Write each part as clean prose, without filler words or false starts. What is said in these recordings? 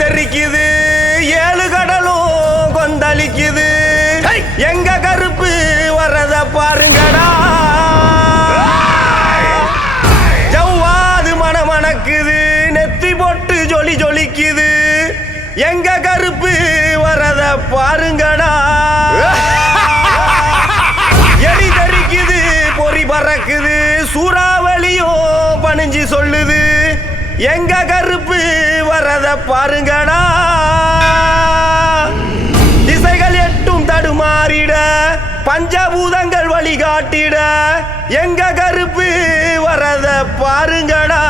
தெரிக்குது, ஏழு கடலும் கொந்தளிக்குது. எங்க கருப்பு வர்றத பாருங்கடா. ஜவ்வா சொல்லுது எங்க கருப்பு வரத பாருங்கடா திசைகள் எட்டும் தடுமாறிட பஞ்சபூதங்கள் வழிகாட்டிட எங்க கருப்பு வரத பாருங்கடா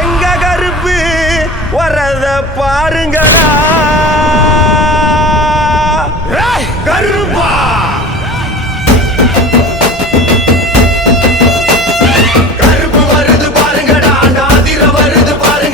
எங்க கருப்பு வரத பாருங்கடா கருப்பா கருப்பு வருது பாருங்கடா நாதிர வருது பாருங்க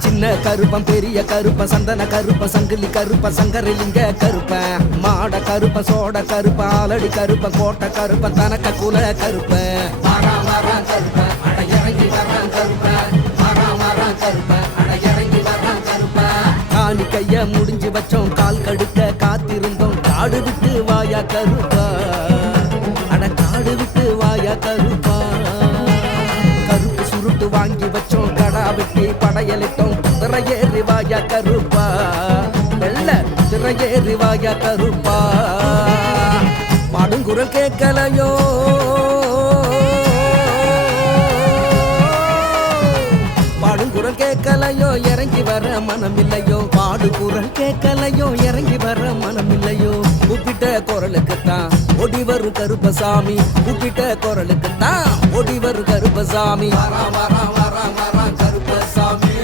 சின்ன கருப்பன் பெரிய கருப்பன் சந்தன கருப்பன் சங்கிலி கருப்பன் சங்கரலிங்க கருப்பன் மாட கருப்பன் சோட கருப்பன் ஆலடி கருப்பன் கோட்டை கருப்பன் தனக்க குல கருப்பன் வரான் கருப்பன் அட இறங்கி வரான் கருப்பன் வரான் கருப்பன் அட இறங்கி வரான் கருப்பன் காணி கைய முடிஞ்சு வச்சோம் கால் கடுக்க காத்திருந்தோம் காடு விட்டு வாயா கருப்பா அட காடு விட்டு வாயா கருப்பா கருப்பு சுருட்டு வாங்கி வச்சோம் கடா வெட்டி படையலிட்டோம் திரையேறி வாயா கருப்பா வெள்ள திரையேறி வாயா கருப்பா பாடுங்குரல் கேட்கலையோ பாடுங்குரல் கேட்கலையோ இறங்கி வர மனமில்லையோ பாடுகுரல் கேட்கலையோ இறங்கி வர மனமில்லையோ கூப்பிட்ட குரலுக்குத்தான் ஓடி வரும் கருப்பசாமி கூப்பிட்ட குரலுக்குத்தான் ஓடி வரும் கருப்பசாமி வரான் கருப்பசாமி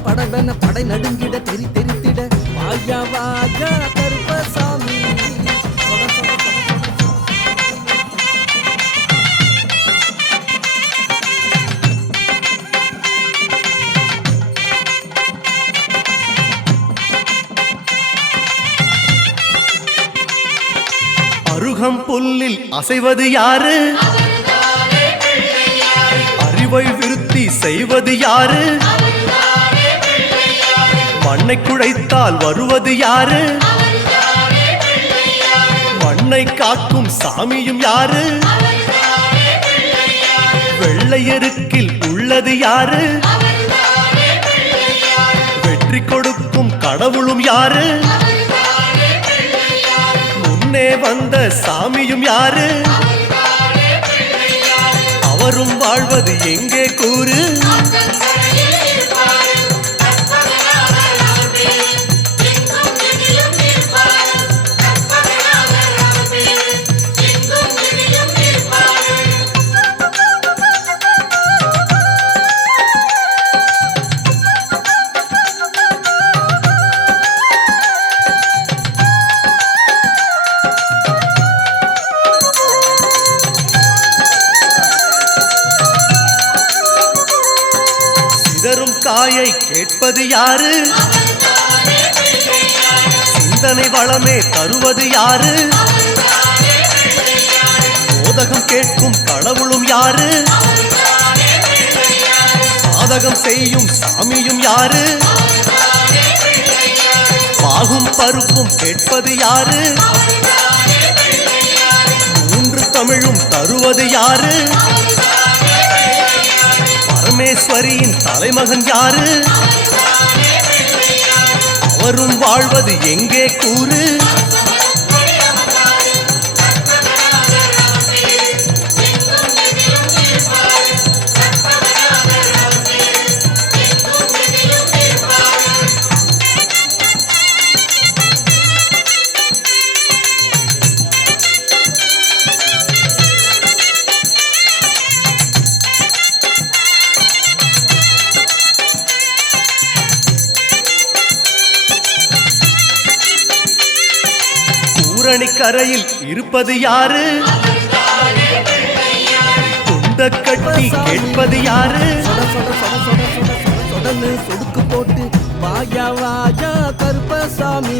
படபென படை நடுங்கிட தெரித்திட வாயா வாயா கருப்பசாமி அருகம் புல்லில் அசைவது யாரு அறிவை விருத்தி செய்வது யாரு மண்ணை குழைத்தால் வருவது யாரு மண்ணை காக்கும் சாமியும் யாரு வெள்ளையருக்கில் உள்ளது யாரு வெற்றி கொடுக்கும் கடவுளும் யாரு முன்னே வந்த சாமியும் யாரு அவரும் வாழ்வது எங்கே கூறு காயை கேட்பது யாரு சிந்தனை வளமே தருவது யாரு மோதகம் கேட்கும் கடவுளும் யாரு சாதகம் செய்யும் சாமியும் யாரு பாகும் பருப்பும் கேட்பது யாரு மூன்று தமிழும் தருவது யாரு பரமேஸ்வரியின் தலைமகன் யாரு அவரும் வாழ்வது எங்கே கூறு கரையில் இருப்பது யாரு துண்ட கட்டி கேட்பது யாரு சொடுக்கு போட்டு வாயா வாயா கருப்பசாமி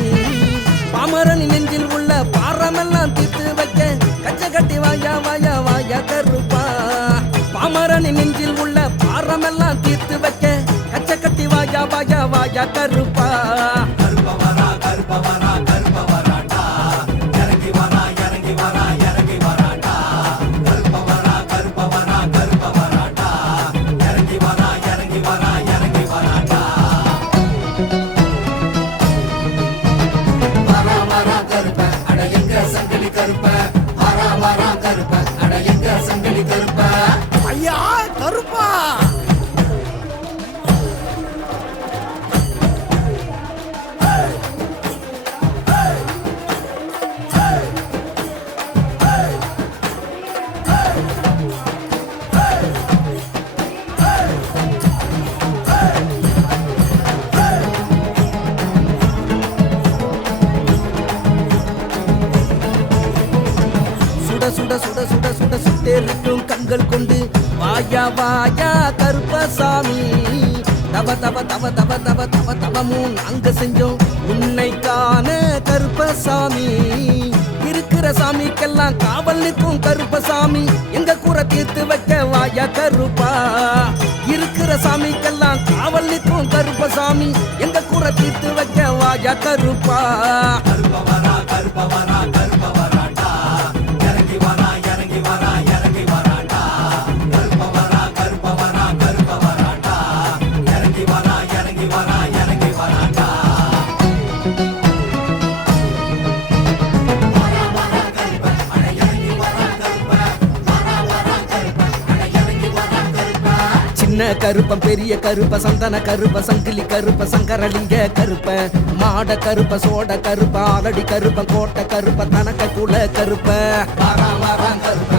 பாமரன் நெஞ்சில் உள்ள பாரமெல்லாம் தீர்த்து வைக்க கச்ச கட்டி வாயா வாயா வாயா கருப்பா பாமரன் நெஞ்சில் உள்ள பாரமெல்லாம் தீர்த்து வைக்க கச்ச கட்டி வாயா வாயா வாயா கருப்பா சுட சுட சுட சுட சுட்டெரிக்கும் கண்கள் கொண்டு வாயா வாயா கருப்பசாமி தவ தவ தவ தவ தவ தவ தவமும் நாங்க செஞ்சோம் உன்னை காண கருப்பசாமி இருக்கிற சாமிக்கெல்லாம் காவல் நிற்கும் கருப்பசாமி எங்க கூரை தீர்த்து வைக்க வாயா கருப்பா இருக்கிற சாமிக்கெல்லாம் காவல் நிற்கும் கருப்பசாமி எங்க கூரை தீர்த்து வைக்க வாயா கருப்பா சின்ன கருப்பன் பெரிய கருப்ப சந்தன கருப்ப சங்கிலி கருப்ப சங்கரலிங்க கருப்ப மாட கருப்ப சோட கருப்ப ஆலடி கருப்ப கோட்டை கருப்ப தனக்க குல கருப்ப வாரான் வாரான் கருப்ப